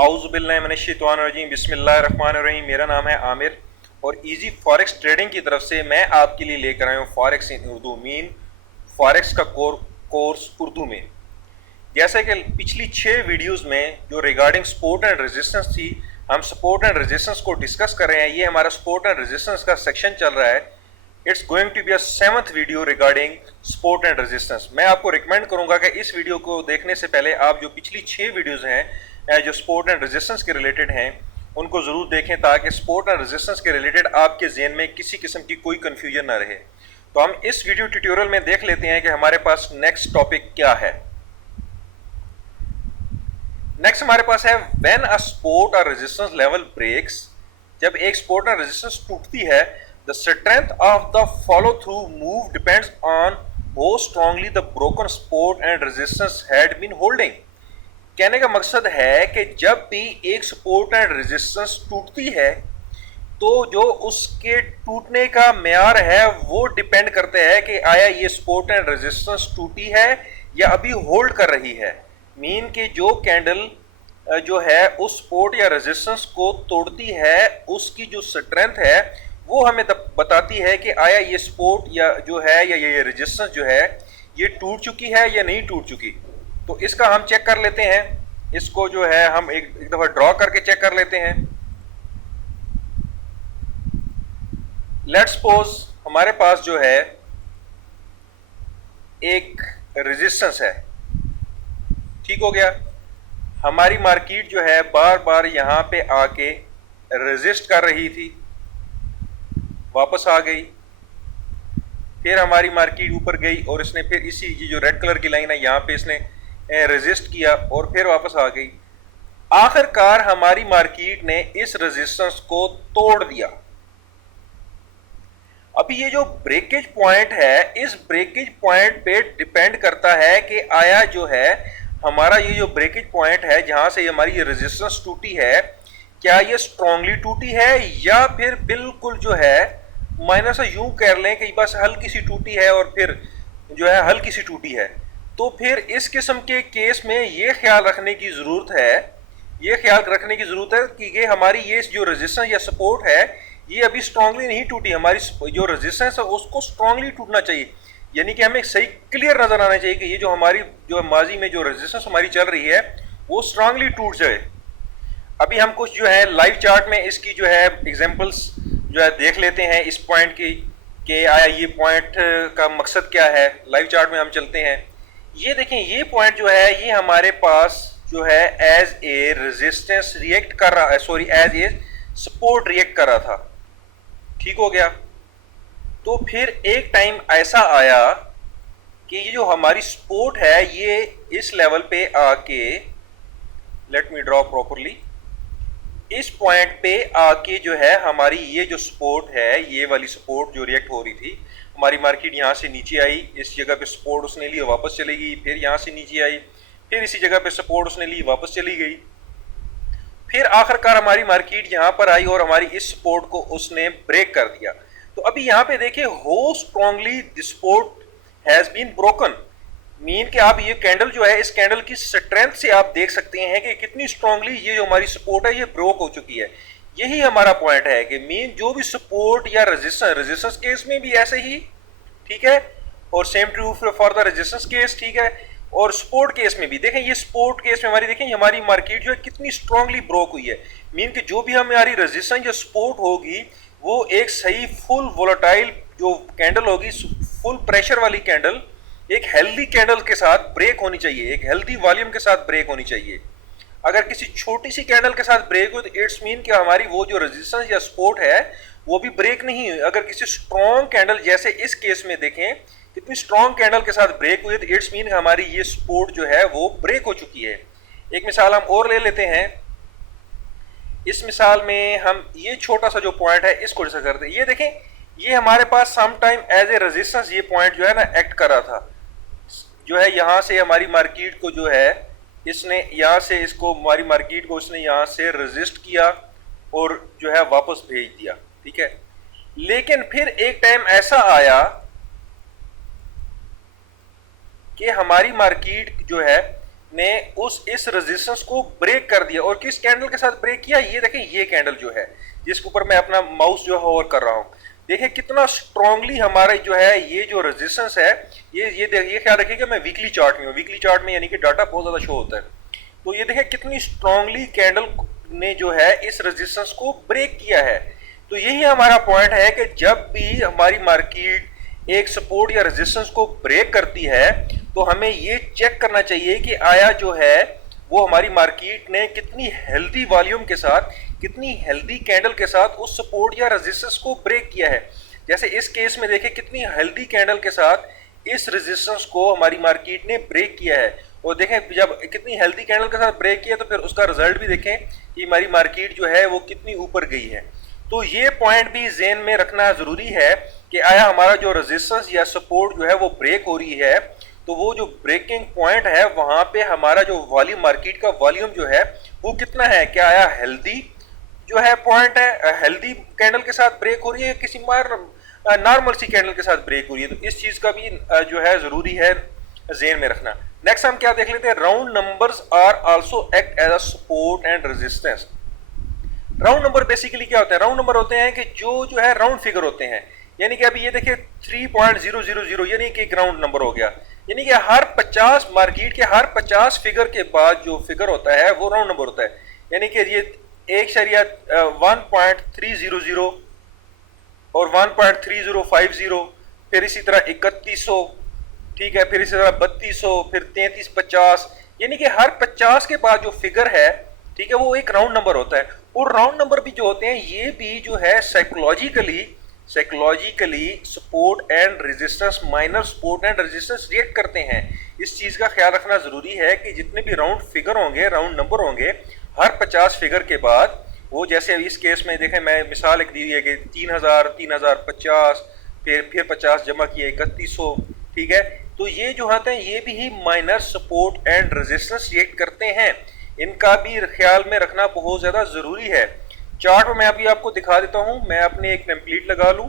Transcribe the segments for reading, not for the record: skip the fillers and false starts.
औज़ुबिल्लाहिमिनश्शैतानिर्रजीम बिस्मिल्लाहिर्रहमानिर्रहीम। मेरा नाम है आमिर और इजी फॉरेक्स ट्रेडिंग की तरफ से मैं आपके लिए लेकर आया हूँ फॉरेक्स इन उर्दू मीन फॉरेक्स का कोर्स उर्दू में। जैसे कि पिछली 6 वीडियोस में जो रिगार्डिंग सपोर्ट एंड रेजिस्टेंस थी, हम सपोर्ट एंड रेजिस्टेंस को डिस्कस कर रहे हैं। ये हमारा सपोर्ट एंड रेजिस्टेंस का सेक्शन चल रहा है। It's going to be a 7th video regarding support and resistance. मैं आपको रिकमेंड करूंगा कि इस वीडियो को देखने से पहले आप जो पिछली 6 वीडियोस हैं जो सपोर्ट एंड रेजिस्टेंस के रिलेटेड हैं उनको ज़रूर देखें, ताकि सपोर्ट एंड रेजिस्टेंस के रिलेटेड आपके ज़हन में किसी किस्म की कोई कन्फ्यूजन ना रहे। तो हम इस वीडियो ट्यूटोरियल में देख लेते हैं कि हमारे पास नेक्स्ट टॉपिक क्या है। नेक्स्ट हमारे पास है व्हेन अ सपोर्ट और रेजिस्टेंस लेवल ब्रेक्स। जब एक सपोर्ट और रेजिस्टेंस टूटती है, the strength of the follow through move depends on how strongly the broken support and resistance had been holding. कहने का मकसद है कि जब भी एक सपोर्ट एंड रेजिस्टेंस टूटती है तो जो उसके टूटने का म्यार है वो डिपेंड करता है कि आया ये सपोर्ट एंड रेजिस्टेंस टूटी है या अभी होल्ड कर रही है। मीन कि जो कैंडल जो है उस सपोर्ट या रेजिस्टेंस को तोड़ती है, उसकी जो स्ट्रेंथ है वो हमें बताती है कि आया ये सपोर्ट या जो है या ये रेजिस्टेंस जो है ये टूट चुकी है या नहीं टूट चुकी। तो इसका हम चेक कर लेते हैं। इसको जो है हम एक दफा ड्रॉ करके चेक कर लेते हैं। लेट्स सपोज हमारे पास जो है एक रेजिस्टेंस है, ठीक हो गया। हमारी मार्केट जो है बार बार यहां पे आके रेजिस्ट कर रही थी, वापस आ गई, फिर हमारी मार्केट ऊपर गई और इसने फिर इसी ये जो रेड कलर की लाइन है यहां पे इसने रेजिस्ट किया और फिर वापस आ गई। आखिरकार हमारी मार्केट ने इस रेजिस्टेंस को तोड़ दिया। अभी ये जो ब्रेकेज पॉइंट है, इस ब्रेकेज पॉइंट पे डिपेंड करता है कि आया जो है हमारा ये जो ब्रेकेज पॉइंट है जहां से हमारी ये रेजिस्टेंस टूटी है, क्या ये स्ट्रांगली टूटी है या फिर बिल्कुल जो है माइनस से यूं कर लें कि बस हल्की सी टूटी है और फिर जो है हल्की सी टूटी है। तो फिर इस किस्म के केस में ये ख्याल रखने की ज़रूरत है कि ये हमारी ये जो रेजिस्टेंस या सपोर्ट है ये अभी स्ट्रांगली नहीं टूटी। हमारी जो रेजिस्टेंस है उसको स्ट्रांगली टूटना चाहिए, यानी कि हमें सही क्लियर नजर आना चाहिए कि ये जो हमारी जो माजी में जो रेजिस्टेंस हमारी चल रही है वो स्ट्रांगली टूट जाए। अभी हम कुछ जो है लाइव चार्ट में इसकी जो है एग्जांपल्स जो है देख लेते हैं इस पॉइंट की कि आया ये पॉइंट का मकसद क्या है। लाइव चार्ट में हम चलते हैं। ये देखें, ये पॉइंट जो है ये हमारे पास जो है एज ए रेजिस्टेंस रिएक्ट कर रहा है, sorry as a support react कर रहा था, ठीक हो गया। तो फिर एक टाइम ऐसा आया कि ये जो हमारी सपोर्ट है ये इस लेवल पे आके, लेट मी ड्रॉ प्रॉपरली, इस पॉइंट पे आके जो है हमारी ये जो सपोर्ट है, ये वाली सपोर्ट जो रिएक्ट हो रही थी, हमारी मार्केट यहाँ से नीचे आई, इस जगह पे सपोर्ट उसने ली, वापस चली गई, फिर यहाँ से नीचे आई, फिर इसी जगह पे सपोर्ट उसने ली, वापस चली गई, फिर आखिरकार हमारी मार्केट यहाँ पर आई और हमारी इस सपोर्ट को उसने ब्रेक कर दिया। तो अभी यहाँ पे देखिए how strongly the support has been broken. Mean कि आप ये कैंडल जो है इस कैंडल की स्ट्रेंथ से आप देख सकते हैं कि कितनी स्ट्रांगली ये जो हमारी सपोर्ट है ये ब्रोक हो चुकी है। यही हमारा पॉइंट है कि मीन जो भी सपोर्ट या रेजिस्टेंस केस में भी ऐसे ही, ठीक है, और same true for the resistance case, ठीक है, और सपोर्ट केस में भी देखें, ये सपोर्ट केस में हमारी देखें हमारी मार्केट जो है कितनी स्ट्रांगली ब्रोक हुई है। मीन कि जो भी हमारी रेजिस्टेंस या सपोर्ट होगी वो एक सही फुल वोलेटाइल जो कैंडल होगी, फुल प्रेशर वाली कैंडल, एक हेल्दी कैंडल के साथ ब्रेक होनी चाहिए, एक हेल्दी वॉल्यूम के साथ ब्रेक होनी चाहिए। अगर किसी छोटी सी कैंडल के साथ ब्रेक हो तो इट्स मीन कि हमारी वो जो रेजिस्टेंस या सपोर्ट है वो भी ब्रेक नहीं हुई। अगर किसी स्ट्रॉन्ग कैंडल जैसे इस केस में देखें कितनी स्ट्रॉन्ग कैंडल के साथ ब्रेक हुई तो इट्स मीन हमारी ये सपोर्ट जो है वो ब्रेक हो चुकी है। एक मिसाल हम और ले लेते हैं। इस मिसाल में हम ये छोटा सा जो पॉइंट है इसको जैसा करते हैं, ये देखें, ये हमारे पास some time as a resistance ये पॉइंट जो है ना एक्ट कर रहा था, जो है यहाँ से हमारी मार्केट को जो है इसने यहाँ से इसको हमारी मार्केट को इसने यहाँ से रेजिस्ट किया और जो है वापस भेज दिया, ठीक है। लेकिन फिर एक टाइम ऐसा आया कि हमारी मार्केट जो है ने इस रेजिस्टेंस को ब्रेक कर दिया। और किस कैंडल के साथ ब्रेक किया, ये देखें, ये कैंडल जो है जिसके ऊपर मैं अपना माउस जो है होवर कर रहा हूँ, देखिए कितना स्ट्रांगली हमारा जो है ये जो रेजिस्टेंस है, ये देखिए, ख्याल रखिएगा मैं वीकली चार्ट में हूँ, वीकली चार्ट में यानी कि डाटा बहुत ज्यादा शो होता है। तो ये देखिए कितनी स्ट्रांगली कैंडल ने जो है इस रेजिस्टेंस को ब्रेक किया है। तो यही हमारा पॉइंट है कि जब भी हमारी मार्केट एक सपोर्ट या रेजिस्टेंस को ब्रेक करती है तो हमें ये चेक करना चाहिए कि आया जो है वो हमारी मार्केट ने कितनी हेल्दी वॉल्यूम के साथ, कितनी हेल्दी कैंडल के साथ उस सपोर्ट या रेजिस्टेंस को ब्रेक किया है। जैसे इस केस में देखिए कितनी हेल्दी कैंडल के साथ इस रेजिस्टेंस को हमारी मार्केट ने ब्रेक किया है। और देखें जब कितनी हेल्दी कैंडल के साथ ब्रेक किया तो फिर उसका रिजल्ट भी देखें कि हमारी मार्केट जो है वो कितनी ऊपर गई है। तो ये पॉइंट भी ज़हन में रखना जरूरी है कि आया हमारा जो रेजिस्टेंस या सपोर्ट जो है वो ब्रेक हो रही है, तो वो जो ब्रेकिंग पॉइंट है वहां पे हमारा जो वॉल्यूम, मार्केट का वॉल्यूम जो है वो कितना है, क्या आया हेल्दी जो है पॉइंट है, हेल्दी कैंडल के साथ ब्रेक हो रही है, किसी नॉर्मल सी कैंडल के साथ ब्रेक हो रही है। तो इस चीज का भी जो है जरूरी है ज़हन में रखना। नेक्स्ट हम क्या देख लेते हैं, round numbers are also act as a support and resistance. Round number basically क्या होता है, राउंड नंबर होते हैं कि जो है राउंड फिगर होते हैं, यानी कि अभी ये देखिए 3.000 यानी कि एक राउंड नंबर हो गया, यानी कि हर 50 मार्केट के हर 50 फिगर के बाद जो फिगर होता है वो राउंड नंबर होता है। यानी कि ये 1.30 और 1.3050, फिर इसी तरह 3100, ठीक है, फिर इसी तरह 3200, फिर 3350, यानी कि हर 50 के बाद जो फिगर है, ठीक है, वो एक राउंड नंबर होता है। और राउंड नंबर भी जो होते हैं ये भी जो है psychologically support and resistance, minor support and resistance react करते हैं। इस चीज का ख्याल रखना जरूरी है कि जितने भी राउंड फिगर होंगे, राउंड नंबर होंगे, हर 50 फिगर के बाद वो, जैसे इस केस में देखें मैं मिसाल एक दी है कि 3000, 3050, फिर 50 जमा किए 3100, ठीक है। तो ये जो होते हैं ये भी ही minor support and resistance react करते हैं, इनका भी ख्याल में रखना बहुत ज्यादा जरूरी है। चार्ट में मैं अभी आपको दिखा देता हूं, मैं अपने एक टेम्पलेट लगा लूं,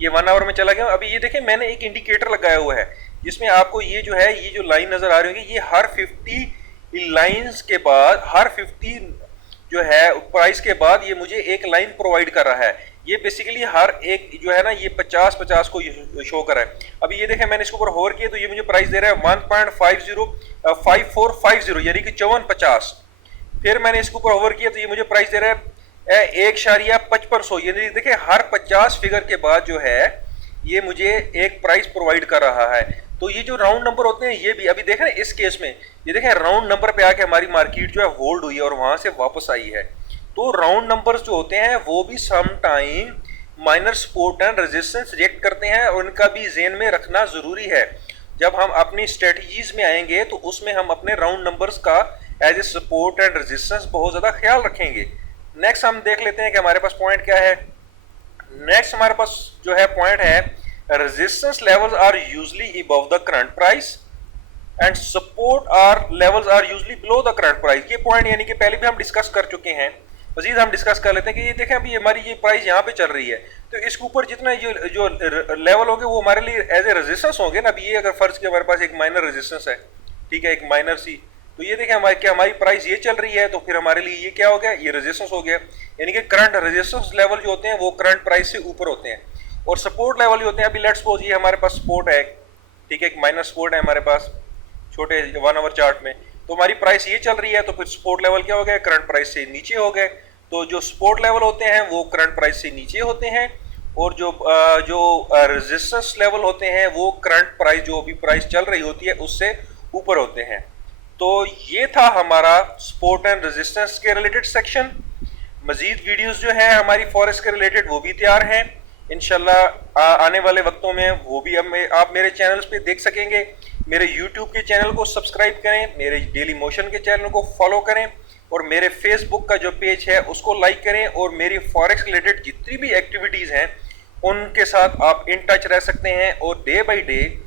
ये 1 आवर में चला गया। अभी ये देखें मैंने एक इंडिकेटर लगाया हुआ है जिसमें आपको ये जो है, ये जो लाइन नजर आ रही होगी, ये हर 50 लाइंस के बाद, हर 50 जो है प्राइस के बाद ये मुझे एक लाइन प्रोवाइड कर रहा है। ये बेसिकली हर एक जो है ना ये 50-50 को शो कर रहा है। अभी ये देखें मैंने इसके ऊपर होवर किया तो ये मुझे प्राइस दे रहा है 1.5450 यानी कि 5450। फिर मैंने इसके ऊपर होवर किया तो ये मुझे प्राइस दे रहा है 1.5500, यानी देखिए हर 50 फिगर के बाद जो है ये मुझे एक प्राइस प्रोवाइड कर रहा है। तो ये जो राउंड नंबर होते हैं ये भी, अभी देखें ना इस केस में ये देखें राउंड नंबर पे आके हमारी मार्केट जो है होल्ड हुई है और वहां से वापस आई है। तो राउंड नंबर्स जो होते हैं वो भी some time minor support and resistance react करते हैं और उनका भी ज़हन में रखना जरूरी है। जब हम अपनी स्ट्रेटजीज में आएंगे तो उसमें हम अपने राउंड नंबर्स का as a support and resistance बहुत ज्यादा ख्याल रखेंगे। नेक्स्ट हम देख लेते हैं कि हमारे पास पॉइंट क्या है। नेक्स्ट हमारे पास जो है पॉइंट है, resistance levels are usually above the current price and support are levels are usually below the current price. ये पॉइंट यानी कि पहले भी हम डिस्कस कर चुके हैं, मजीद हम डिस्कस कर लेते हैं कि ये देखें अभी हमारी ये प्राइस यहाँ पे चल रही है तो इसके ऊपर जितना जो लेवल होंगे वो हमारे लिए एज ए रेजिस्टेंस होंगे ना। अभी ये अगर फर्ज के हमारे पास एक माइनर रेजिस्टेंस है, ठीक है, एक माइनर सी, तो ये देखें हमारी प्राइस ये चल रही है तो फिर हमारे लिए ये क्या हो गया, ये रेजिस्टेंस हो गया। यानी कि करंट रेजिस्टेंस लेवल जो होते हैं वो करंट प्राइस से ऊपर होते हैं और सपोर्ट लेवल जो होते हैं, अभी लेट्स सपोज ये हमारे पास सपोर्ट है, ठीक है, एक माइनर सपोर्ट है हमारे पास छोटे 1 आवर चार्ट में, तो हमारी प्राइस ये चल रही है तो फिर सपोर्ट लेवल क्या हो गया, करंट प्राइस से नीचे हो गए। तो जो सपोर्ट लेवल होते हैं वो करंट प्राइस से नीचे होते हैं और जो रेजिस्टेंस लेवल होते हैं वो करंट प्राइस जो अभी प्राइस चल रही होती है उससे ऊपर होते हैं। तो ये था हमारा सपोर्ट एंड रेजिस्टेंस के रिलेटेड सेक्शन। मजीद वीडियोस जो है हमारी फॉरेक्स के रिलेटेड वो भी तैयार हैं, इंशाल्लाह आने वाले वक्तों में वो भी आप मेरे चैनल्स पे देख सकेंगे। मेरे यूट्यूब के चैनल को सब्सक्राइब करें, मेरे डेली मोशन के चैनल को फॉलो करें और मेरे फेसबुक का जो पेज है उसको लाइक करें और मेरी फॉरेक्स रिलेटेड जितनी भी एक्टिविटीज़ हैं उनके साथ आप इन टच रह सकते हैं और डे बाई डे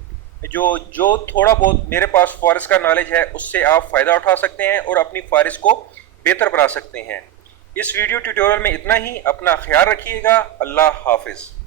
जो थोड़ा बहुत मेरे पास फॉरेक्स का नॉलेज है उससे आप फ़ायदा उठा सकते हैं और अपनी फॉरेक्स को बेहतर बना सकते हैं। इस वीडियो ट्यूटोरियल में इतना ही। अपना ख्याल रखिएगा। अल्लाह हाफिज़।